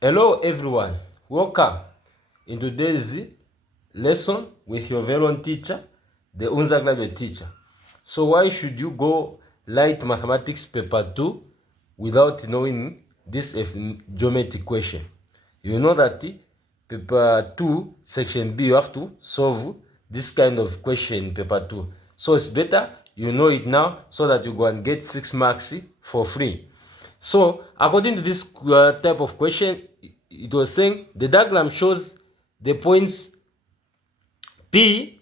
Hello everyone, welcome in today's lesson with your very own teacher, the undergraduate teacher. So why should you go write mathematics paper 2 without knowing this geometry question? You know that paper 2 section B, you have to solve this kind of question in paper 2. So it's better you know it now so that you go and get 6 marks for free. So according to this type of question, it was saying the diagram shows the points P,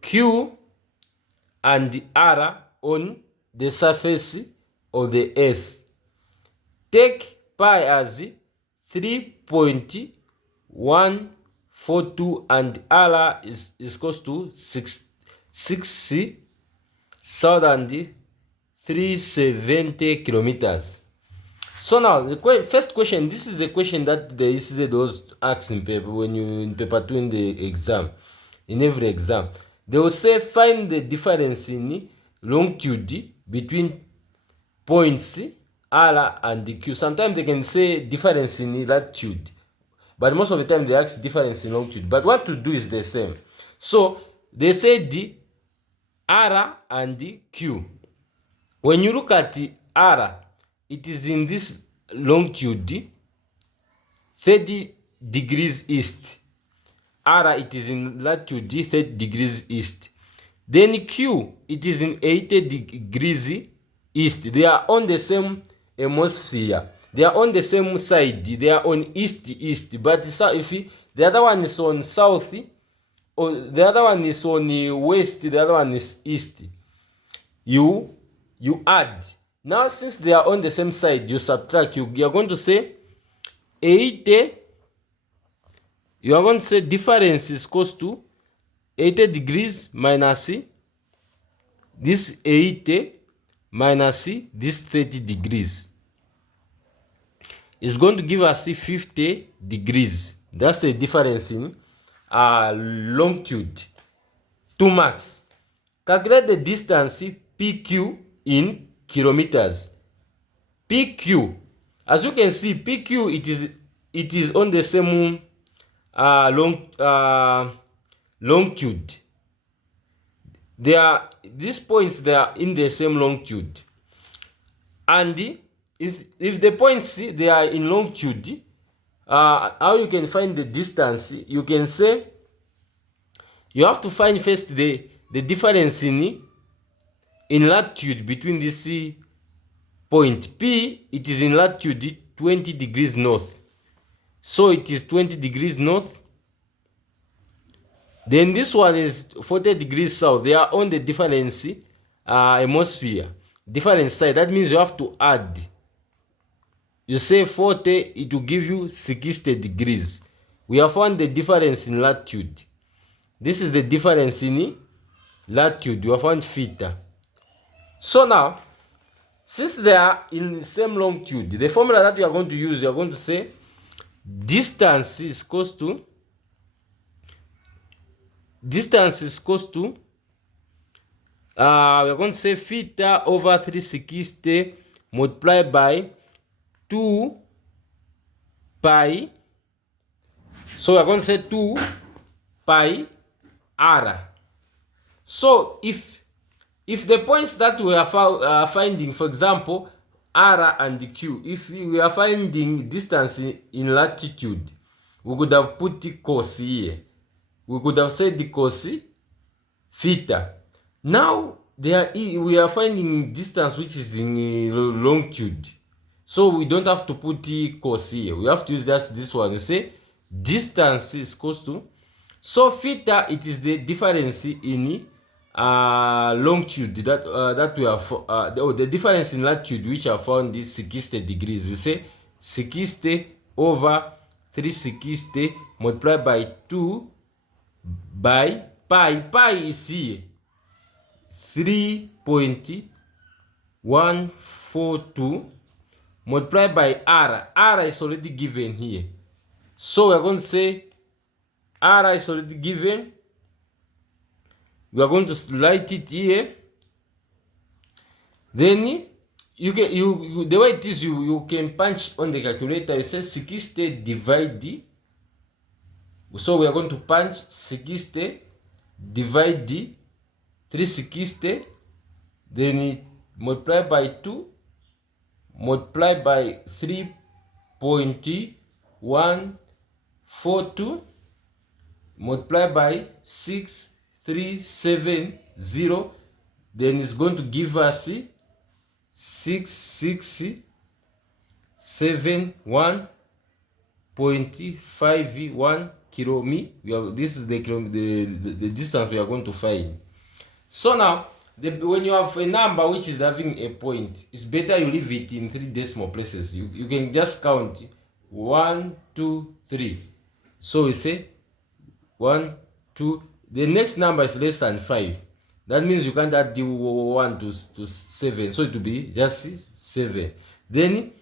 Q, and R on the surface of the Earth. Take pi as 3.142 and R is equals to 6,370 kilometers. So now the first question, this is the question that the ECZ was asked in paper when you in paper 2 in the exam, in every exam. They will say find the difference in longitude between points R and Q. Sometimes they can say difference in latitude, but most of the time they ask difference in longitude. But what to do is the same. So they say the R and the Q. When you look at the R, it is in this longitude 30 degrees east. R, it is in latitude 30 degrees east. Then Q, it is in 80 degrees east. They are on the same hemisphere. They are on the same side. They are on east. But if the other one is on south, or the other one is on west, the other one is east, you add. Now since they are on the same side, you subtract. You are going to say 80. You are going to say difference is equals to 80 degrees minus this 80 minus this 30 degrees. It's going to give us 50 degrees. That's the difference in longitude. 2 marks. Calculate the distance PQ in kilometers. PQ, as you can see, PQ it is on the same longitude. These points, they are in the same longitude, and if the points they are in longitude, how you can find the distance? You can say you have to find first the difference in latitude between this point P. It is in latitude 20 degrees north, so it is 20 degrees north. Then this one is 40 degrees south. They are on the difference hemisphere, different side. That means you have to add. You say 40, it will give you 60 degrees. We have found the difference in latitude. This is the difference in latitude. You have found theta. So now, since they are in the same longitude, the formula that you are going to use, you are going to say distance is equals to we are going to say theta over 360 multiplied by 2 pi. So we are going to say 2 pi r. So if the points that we are finding, for example, r and q, if we are finding distance in latitude, we could have put the cos here. We could have said the cos theta. Now we are finding distance which is in longitude, so we don't have to put the cos here. We have to use just this one. We say distance is equals to, so theta, it is the difference in longitude that we have the difference in latitude which I found is 60 degrees. We say 60 over 360 multiplied by 2 by pi. Pi is here 3.142 multiplied by r. R is already given here, so we are going to say r is already given. We are going to write it here. Then you can the way it is, you can punch on the calculator. You say 60 divide, so we are going to punch 60 divide 360, then multiply by 2, multiply by 3.142, multiply by 6370, then it's going to give us 6671.51 kilometers. This is the distance we are going to find. So now, when you have a number which is having a point, it's better you leave it in 3 decimal places. You can just count 1, 2, 3. So we say 1, 2. The next number is less than 5. That means you can't add 1 to 7. So it will be just 7. Then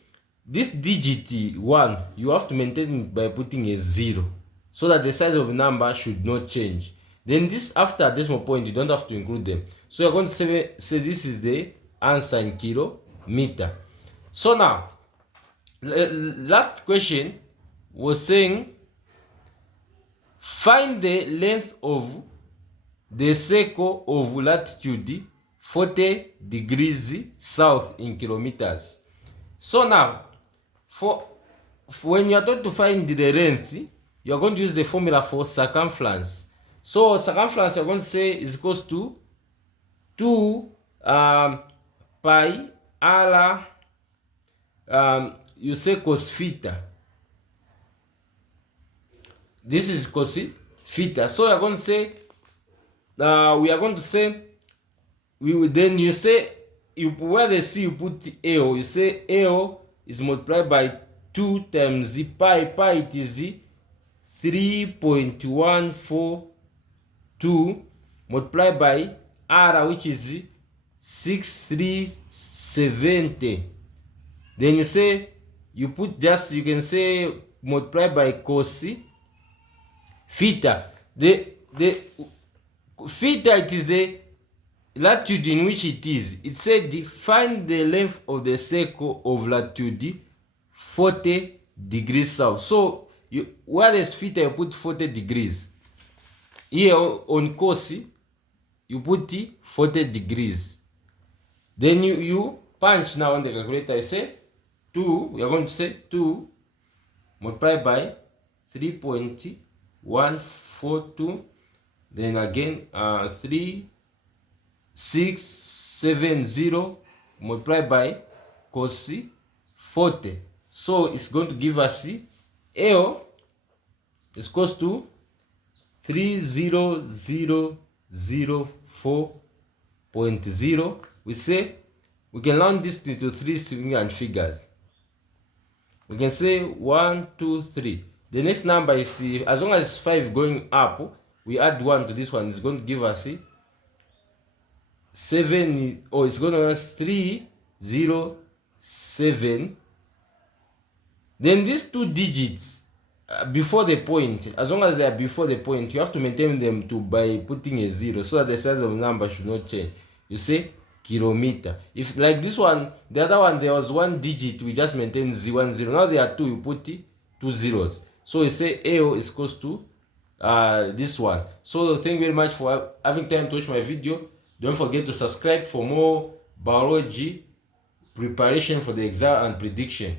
this digit 1, you have to maintain it by putting a 0, so that the size of the number should not change. Then this after decimal point, you don't have to include them. So you're going to say this is the answer in kilometer. So now, last question was saying, find the length of the circle of latitude 40 degrees south in kilometers. So now, for when you are taught to find the length, you are going to use the formula for circumference. So circumference, you're going to say is equals to 2 pi r, you say cos theta. This is cos theta. So you're going to say, we are going to say, then you say, where the C you put L, you say L is multiplied by 2 times the pi. Pi, it is 3.142 multiplied by r, which is 6370. Then you say, you put just, you can say multiply by cos theta. The theta, it is the latitude in which it is. It said find the length of the circle of latitude 40 degrees south. So where there's theta, you put 40 degrees. Here on cos, you put 40 degrees. Then you punch now on the calculator. You say 2, we are going to say 2 multiplied by 3.142, then again 3670 multiplied by cos 40. So it's going to give us L is equals to 30004.0. We say we can round this into 3 significant figures. We can say 1, 2, 3. The next number is, as long as it's 5 going up, we add 1 to this one. It's going to give us 7, or it's going to give us 307. Then these 2 digits before the point, as long as they are before the point, you have to maintain them by putting a 0, so that the size of the number should not change. You say kilometer. If like this one, the other one, there was 1 digit, we just maintain 1 0. Now there are 2, you put 2 zeros. So you say AO is equals to this one. So thank you very much for having time to watch my video. Don't forget to subscribe for more biology preparation for the exam and prediction.